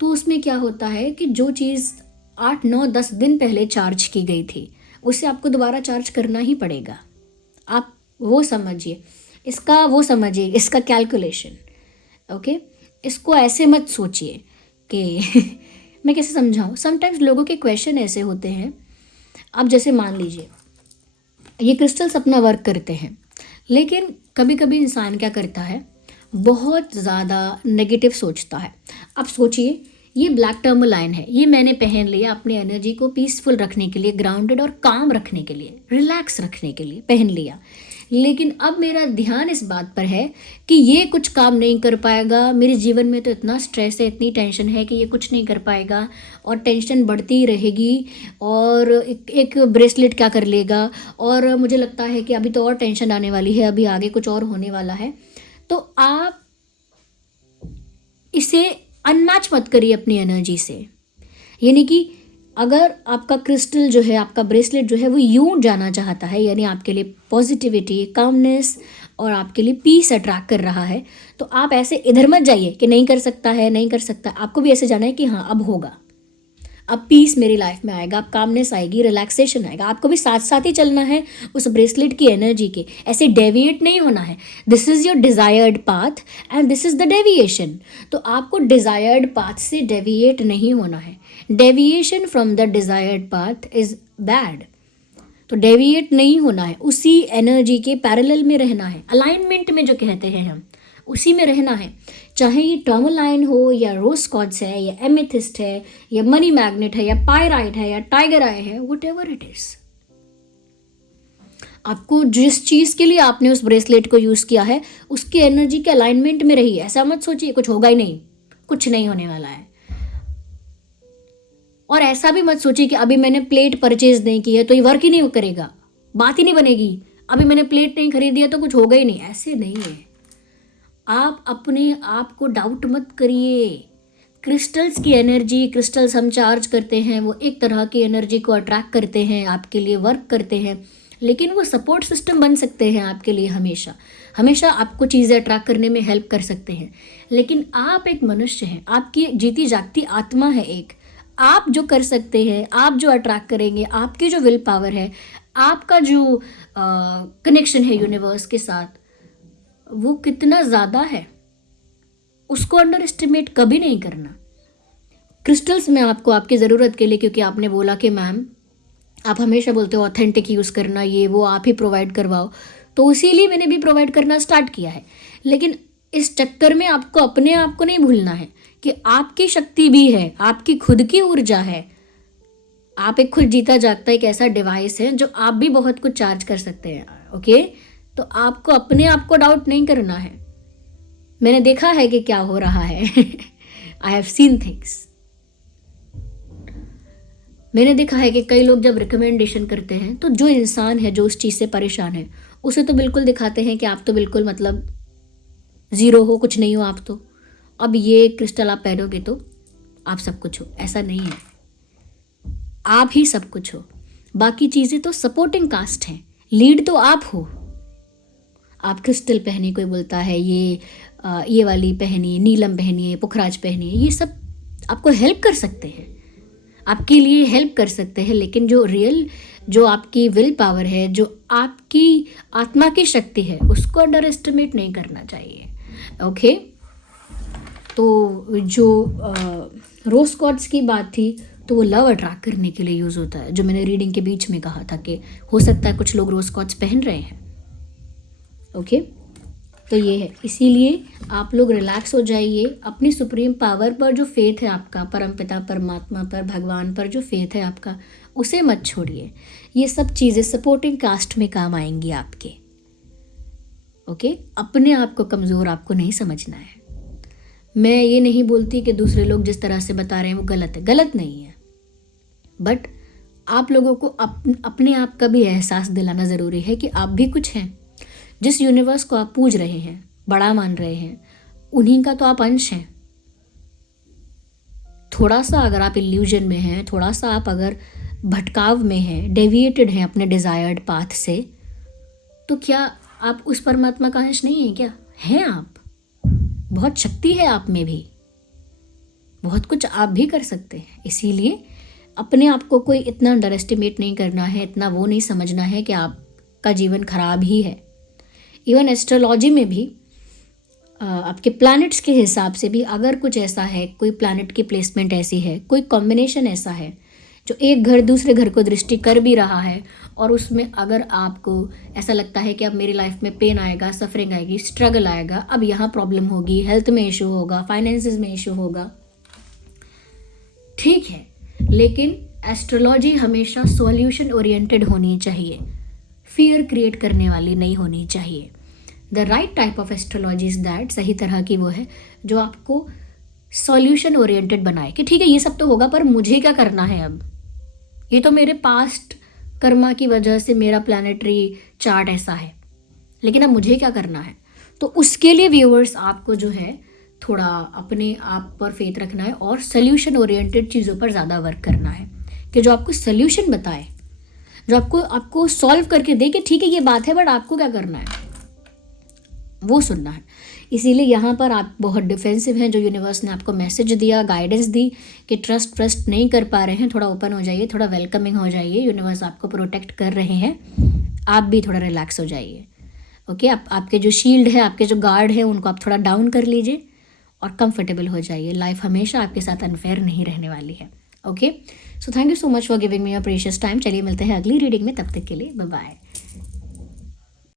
तो उसमें क्या होता है कि जो चीज़ 8-9-10 दिन पहले चार्ज की गई थी उसे आपको दोबारा चार्ज करना ही पड़ेगा। आप वो समझिए इसका, वो समझिए इसका कैलकुलेशन, ओके। इसको ऐसे मत सोचिए कि मैं कैसे समझाऊँ। समटाइम्स लोगों के क्वेश्चन ऐसे होते हैं, अब जैसे मान लीजिए ये क्रिस्टल्स अपना वर्क करते हैं, लेकिन कभी कभी इंसान क्या करता है, बहुत ज़्यादा नेगेटिव सोचता है। अब सोचिए ये ब्लैक टर्मलाइन है, ये मैंने पहन लिया अपनी एनर्जी को पीसफुल रखने के लिए, ग्राउंडेड और काम रखने के लिए, रिलैक्स रखने के लिए पहन लिया, लेकिन अब मेरा ध्यान इस बात पर है कि ये कुछ काम नहीं कर पाएगा, मेरे जीवन में तो इतना स्ट्रेस है, इतनी टेंशन है कि ये कुछ नहीं कर पाएगा और टेंशन बढ़ती ही रहेगी, और एक ब्रेसलेट क्या कर लेगा, और मुझे लगता है कि अभी तो और टेंशन आने वाली है, अभी आगे कुछ और होने वाला है। तो आप इसे अनमैच मत करिए अपनी एनर्जी से। यानी कि अगर आपका क्रिस्टल जो है, आपका ब्रेसलेट जो है वो यूं जाना चाहता है, यानी आपके लिए पॉजिटिविटी, कामनेस और आपके लिए पीस अट्रैक्ट कर रहा है, तो आप ऐसे इधर मत जाइए कि नहीं कर सकता है, नहीं कर सकता। आपको भी ऐसे जाना है कि हाँ अब होगा, अब पीस मेरी लाइफ में आएगा, अब कामनेस आएगी, रिलैक्सेशन आएगा। आपको भी साथ साथ ही चलना है उस ब्रेसलेट की एनर्जी के, ऐसे डेविएट नहीं होना है। This is your desired path and this is the deviation. तो आपको डिज़ायर्ड पाथ से डेविएट नहीं होना है। Deviation from the desired path is bad. तो डेविएट नहीं होना है, उसी एनर्जी के पैरेलल में रहना है, अलाइनमेंट में जो कहते हैं हम, उसी में रहना है। चाहे ये टर्मलाइन हो या रोज क्वार्ट्ज है या एमेथिस्ट है या मनी मैग्नेट है या पायराइट है या टाइगर आई है, व्हाटएवर इट इज, आपको जिस चीज के लिए आपने उस ब्रेसलेट को यूज किया है उसकी एनर्जी के अलाइनमेंट में रहिए। ऐसा मत सोचिए कुछ होगा ही नहीं, कुछ नहीं होने वाला है। और ऐसा भी मत सोचिए कि अभी मैंने प्लेट परचेज नहीं की है तो ये वर्क ही नहीं करेगा, बात ही नहीं बनेगी, अभी मैंने प्लेट नहीं खरीदी है तो कुछ होगा ही नहीं। ऐसे नहीं है। आप अपने आप को डाउट मत करिए। क्रिस्टल्स की एनर्जी, क्रिस्टल्स हम चार्ज करते हैं, वो एक तरह की एनर्जी को अट्रैक्ट करते हैं, आपके लिए वर्क करते हैं, लेकिन वो सपोर्ट सिस्टम बन सकते हैं आपके लिए। हमेशा हमेशा आपको चीज़ें अट्रैक्ट करने में हेल्प कर सकते हैं, लेकिन आप एक मनुष्य हैं, आपकी जीती जागती आत्मा है एक। आप जो कर सकते हैं, आप जो अट्रैक्ट करेंगे, आपकी जो विल पावर है, आपका जो कनेक्शन है यूनिवर्स के साथ, वो कितना ज़्यादा है, उसको अंडर एस्टिमेट कभी नहीं करना। क्रिस्टल्स में आपको आपकी ज़रूरत के लिए, क्योंकि आपने बोला कि मैम आप हमेशा बोलते हो ऑथेंटिक यूज़ करना, ये वो आप ही प्रोवाइड करवाओ, तो इसीलिए मैंने भी प्रोवाइड करना स्टार्ट किया है। लेकिन इस चक्कर में आपको अपने आप को नहीं भूलना है कि आपकी शक्ति भी है, आपकी खुद की ऊर्जा है। आप एक खुद जीता जागता एक ऐसा डिवाइस है जो आप भी बहुत कुछ चार्ज कर सकते हैं, ओके। तो आपको अपने आप को डाउट नहीं करना है। मैंने देखा है कि क्या हो रहा है। I have seen things. मैंने देखा है कि कई लोग जब रिकमेंडेशन करते हैं तो जो इंसान है जो उस चीज़ से परेशान है उसे तो बिल्कुल दिखाते हैं कि आप तो बिल्कुल मतलब ज़ीरो हो, कुछ नहीं हो आप तो। अब ये क्रिस्टल आप पहनोगे तो आप सब कुछ हो, ऐसा नहीं है। आप ही सब कुछ हो, बाकी चीज़ें तो सपोर्टिंग कास्ट हैं, लीड तो आप हो। आप क्रिस्टल पहनिए, कोई बोलता है ये वाली पहनिए, नीलम पहनिए, पुखराज पहनिए, ये सब आपको हेल्प कर सकते हैं, आपके लिए हेल्प कर सकते हैं, लेकिन जो आपकी विल पावर है, जो आपकी आत्मा की शक्ति है, उसको अंडर एस्टिमेट नहीं करना चाहिए। ओके, तो जो रोज क्वार्ट्ज की बात थी, तो वो लव अट्रैक्ट करने के लिए यूज़ होता है, जो मैंने रीडिंग के बीच में कहा था कि हो सकता है कुछ लोग रोज क्वार्ट्ज पहन रहे हैं। ओके, तो ये है, इसीलिए आप लोग रिलैक्स हो जाइए, अपनी सुप्रीम पावर पर जो फेथ है आपका, परमपिता परमात्मा पर, भगवान पर जो फेथ है आपका, उसे मत छोड़िए। ये सब चीज़ें सपोर्टिंग कास्ट में काम आएंगी आपके। ओके, अपने आप को कमज़ोर आपको नहीं समझना है। मैं ये नहीं बोलती कि दूसरे लोग जिस तरह से बता रहे हैं वो गलत है, गलत नहीं है, बट आप लोगों को अपने आप का भी एहसास दिलाना ज़रूरी है कि आप भी कुछ हैं। जिस यूनिवर्स को आप पूज रहे हैं, बड़ा मान रहे हैं, उन्हीं का तो आप अंश हैं। थोड़ा सा अगर आप इल्यूजन में हैं, थोड़ा सा आप अगर भटकाव में हैं, डेविएटेड हैं अपने डिज़ायर्ड पाथ से, तो क्या आप उस परमात्मा का अंश नहीं है क्या? हैं आप। बहुत शक्ति है आप में भी, बहुत कुछ आप भी कर सकते हैं। इसीलिए अपने आप को कोई इतना अंडर एस्टिमेट नहीं करना है, इतना वो नहीं समझना है कि आपका जीवन खराब ही है। इवन एस्ट्रोलॉजी में भी आपके प्लैनेट्स के हिसाब से भी अगर कुछ ऐसा है, कोई प्लैनेट की प्लेसमेंट ऐसी है, कोई कॉम्बिनेशन ऐसा है जो एक घर दूसरे घर को दृष्टि कर भी रहा है, और उसमें अगर आपको ऐसा लगता है कि अब मेरी लाइफ में पेन आएगा, सफरिंग आएगी, स्ट्रगल आएगा, अब यहाँ प्रॉब्लम होगी, हेल्थ में इशू होगा, फाइनेंसेस में इशू होगा, ठीक है, लेकिन एस्ट्रोलॉजी हमेशा सॉल्यूशन ओरिएंटेड होनी चाहिए, फियर क्रिएट करने वाली नहीं होनी चाहिए। The right type of astrology is that, सही तरह की वो है जो आपको सॉल्यूशन ओरिएंटेड बनाए कि ठीक है ये सब तो होगा, पर मुझे क्या करना है अब, ये तो मेरे पास्ट कर्मा की वजह से मेरा प्लानिटरी चार्ट ऐसा है, लेकिन अब मुझे क्या करना है। तो उसके लिए व्यूअर्स आपको जो है थोड़ा अपने आप पर फेथ रखना है और सॉल्यूशन ओरिएंटेड चीज़ों पर ज़्यादा वर्क करना है, कि जो आपको सॉल्यूशन बताए, जो आपको सॉल्व करके दे कि ठीक है ये बात है, बट आपको क्या करना है, वो सुनना है। इसीलिए यहाँ पर आप बहुत डिफेंसिव हैं, जो यूनिवर्स ने आपको मैसेज दिया, गाइडेंस दी कि ट्रस्ट नहीं कर पा रहे हैं, थोड़ा ओपन हो जाइए, थोड़ा वेलकमिंग हो जाइए, यूनिवर्स आपको प्रोटेक्ट कर रहे हैं, आप भी थोड़ा रिलैक्स हो जाइए। ओके, आपके जो शील्ड है, आपके जो गार्ड है, उनको आप थोड़ा डाउन कर लीजिए और कंफर्टेबल हो जाइए। लाइफ हमेशा आपके साथ अनफेयर नहीं रहने वाली है। Okay, so thank you so much for giving me your precious time. चलिए मिलते हैं अगली रीडिंग में, तब तक के लिए बाय बाय।